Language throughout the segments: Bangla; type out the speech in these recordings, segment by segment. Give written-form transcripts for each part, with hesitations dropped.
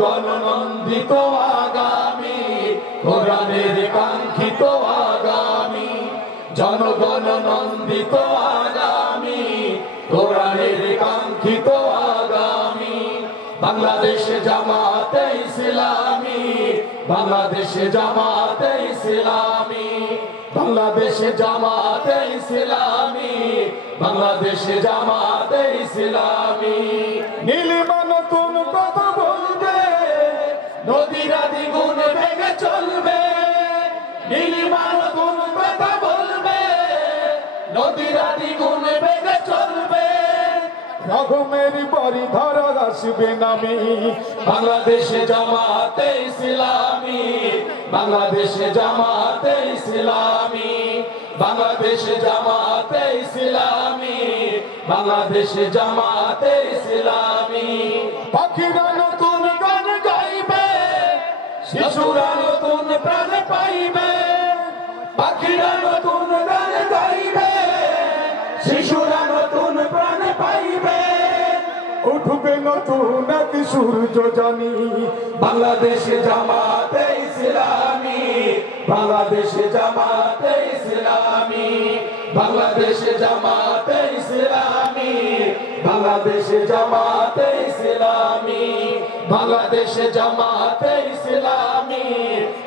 জনগণ নন্দিত আগামী, কোরআনের কাঙ্ক্ষিত আগামী, জনগণ নন্দিত আগামী, কোরআনের কাঙ্ক্ষিত আগামী। বাংলাদেশ জামাতে ইসলামী, বাংলাদেশ জামাতে ইসলামী, বাংলাদেশ জামাতে ইসলামী, বাংলাদেশ জামাতে ইসলামী। নীলিমা নতুন কথা বলবে, নদীরা দ্বিগুণ বেগে চলবে। নীলিমা নতুন কথা বলবে, নদীরা দ্বিগুণ বেগে চলবে। রকমের বাড়ি ধরা আসবে নামি, বাংলাদেশ জামাতে ইসলামী, বাংলাদেশ জামাতে ইসলামী, বাংলাদেশ জামাতে ইসলামী, বাংলাদেশ জামাতে ইসলামী। পাখিরা নতুন গান গাইবে, শিশুরা নতুন প্রাণ পাইবে। পাখিরা নতুন গান গাইবে, শিশুরা নতুন প্রাণ পাইবে। উঠবে নতুন এক সূর্য জানি, বাংলাদেশ জামাতে ইসলামী, বাংলাদেশ জামাতে ইসলামী, বাংলাদেশ জামাতে ইসলামী, বাংলাদেশ জামাতে ইসলামী, বাংলাদেশ জামাতে ইসলামী,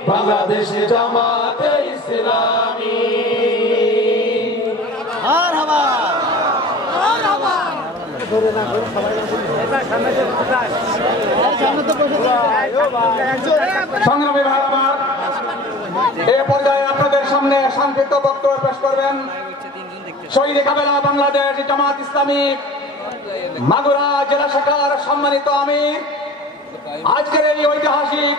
বাংলাদেশ জামাতে ইসলামী। সংগ্রামী ভাই আমার, এ পর্যায়ে আপনাদের সামনে সংক্ষিপ্ত বক্তব্য পেশ করবেন শহীদ কাফেলা বাংলাদেশ জামাত ইসলামী মাগুরা জেলা শাখার সম্মানিত আমির। আজকের এই ঐতিহাসিক